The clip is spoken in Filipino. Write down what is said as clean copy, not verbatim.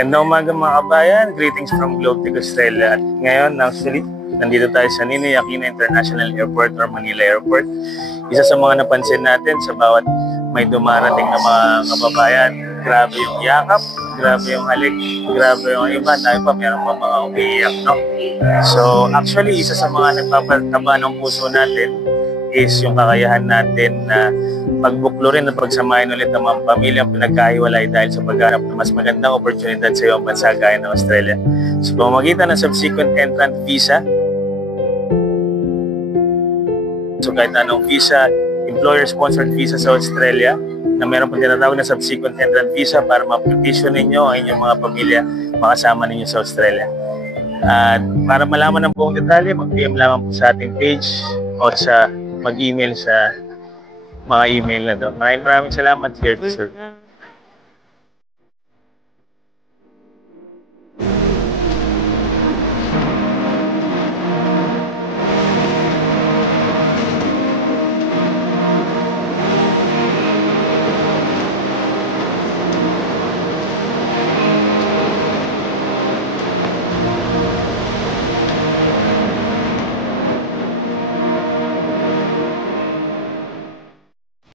Gandang umaga mga kabayan, greetings from Globe to Australia. At ngayon, actually, nandito tayo sa Ninoy Aquino International Airport or Manila Airport. Isa sa mga napansin natin sa bawat may dumarating na mga kababayan, grabe yung yakap, grabe yung halik, grabe yung iba, tayo pa meron pa mga umiiyak, no? So, actually, isa sa mga nagpapataba ng puso natin is yung kakayahan natin na pagbuklurin at pagsamahin ulit ang mga pamilyang pinagkahiwalay dahil sa paghanap ng mas magandang oportunidad sa ibang bansa gaya ng Australia. Sa pamamagitan ng subsequent entrant visa, so kahit anong visa, employer-sponsored visa sa Australia, na meron pong tinatawag na subsequent entrant visa para ma-petition ninyo ang inyong mga pamilya makasama ninyo sa Australia. At para malaman ng buong detalye, mag-PM lamang po sa ating page o sa mag-email sa mga email na doon. Maraming salamat, here, sir.